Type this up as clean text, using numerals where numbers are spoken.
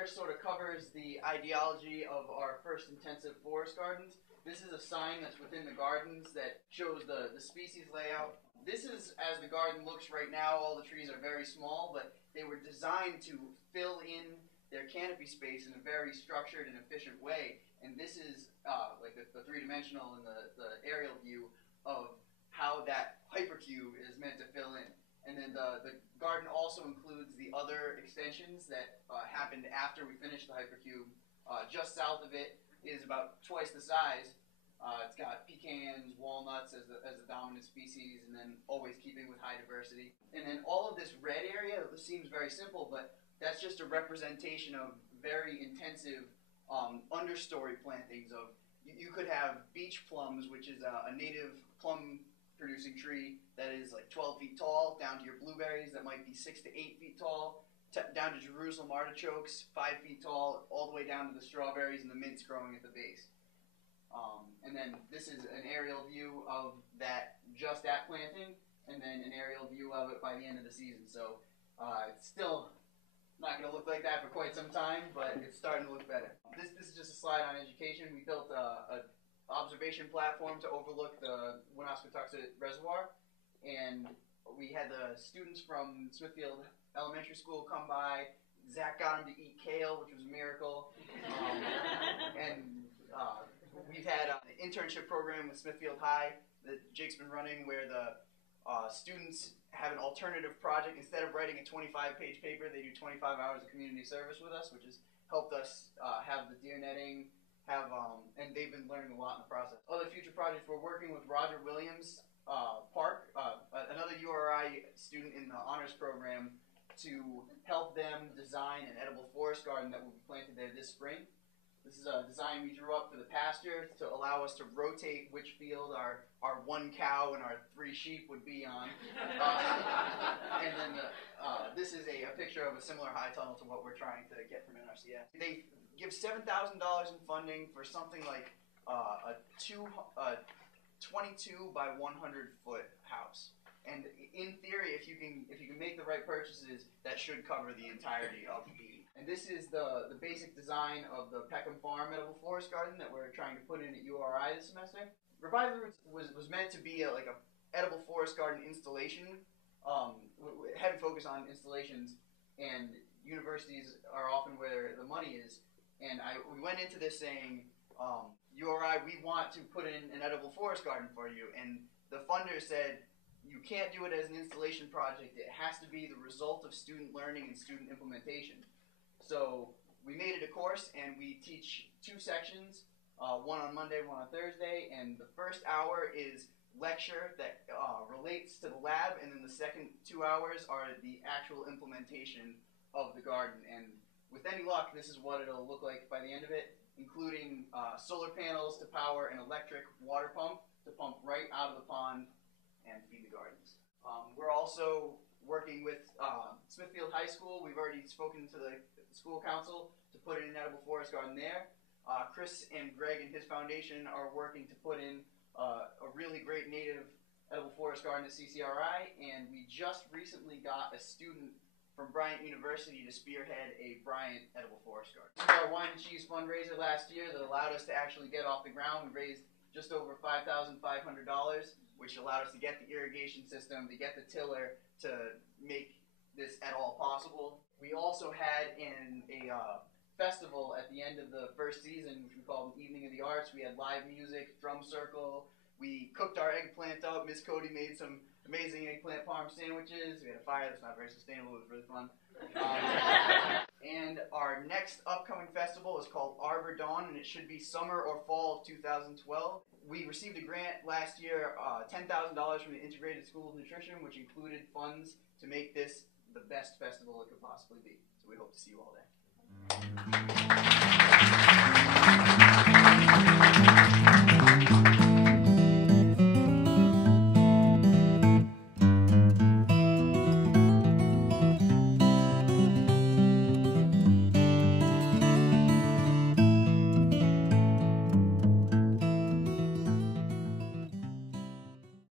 here sort of covers the ideology of our first intensive forest gardens. This is a sign that's within the gardens that shows the species layout. This is as the garden looks right now. All the trees are very small, but they were designed to fill in their canopy space in a very structured and efficient way. And this is like the three-dimensional and the aerial view of how that hypercube is meant to fill in. And then the garden also includes the other extensions that happened after we finished the hypercube. Just south of it is about twice the size. It's got pecans, walnuts as the dominant species, and then always keeping with high diversity. And then all of this red area seems very simple, but that's just a representation of very intensive understory plantings of, you could have beach plums, which is a native plum producing tree that is like 12 feet tall, down to your blueberries that might be 6 to 8 feet tall, down to Jerusalem artichokes, 5 feet tall, all the way down to the strawberries and the mints growing at the base. And then this is an aerial view of just that planting, and then an aerial view of it by the end of the season. So it's still not going to look like that for quite some time, but it's starting to look better. This is just a slide on education. We built a observation platform to overlook the Woonasquatuxet Reservoir, and we had the students from Smithfield Elementary School come by. Zach got them to eat kale, which was a miracle. We've had an internship program with Smithfield High that Jake's been running, where the students have an alternative project. Instead of writing a 25-page paper, they do 25 hours of community service with us, which has helped us have the deer netting, and they've been learning a lot in the process. Other future projects, we're working with Roger Williams Park, another URI student in the honors program, to help them design an edible forest garden that will be planted there this spring. This is a design we drew up for the pasture to allow us to rotate which field our 1 cow and our 3 sheep would be on. And then this is a picture of a similar high tunnel to what we're trying to get from NRCS. They give $7,000 in funding for something like a 22 by 100 foot house. And in theory, if you can make the right purchases, that should cover the entirety of the. And this is the basic design of the Peckham Farm Edible Forest Garden that we're trying to put in at URI this semester. Revive the Roots was meant to be like a edible forest garden installation, heavy focus on installations, and universities are often where the money is. And we went into this saying, URI, we want to put in an edible forest garden for you. And the funder said, you can't do it as an installation project. It has to be the result of student learning and student implementation. So we made it a course, and we teach 2 sections, one on Monday, one on Thursday. And the first hour is lecture that relates to the lab, and then the second 2 hours are the actual implementation of the garden. And with any luck, this is what it'll look like by the end of it, including solar panels to power an electric water pump to pump right out of the pond and feed the gardens. We're also working with Smithfield High School. We've already spoken to the school council to put in an edible forest garden there. Chris and Greg and his foundation are working to put in a really great native edible forest garden at CCRI, and we just recently got a student from Bryant University to spearhead a Bryant edible forest garden. This is our wine and cheese fundraiser last year that allowed us to actually get off the ground. We raised just over $5,500, which allowed us to get the irrigation system, to get the tiller, to make this at all possible. We also had a festival at the end of the first season, which we called Evening of the Arts. We had live music, drum circle. We cooked our eggplant up. Miss Cody made some amazing eggplant parm sandwiches. We had a fire that's not very sustainable. It was really fun. And our next upcoming festival is called Arbor Dawn, and it should be summer or fall of 2012. We received a grant last year, $10,000 from the Integrated School of Nutrition, which included funds to make this the best festival it could possibly be. So we hope to see you all there.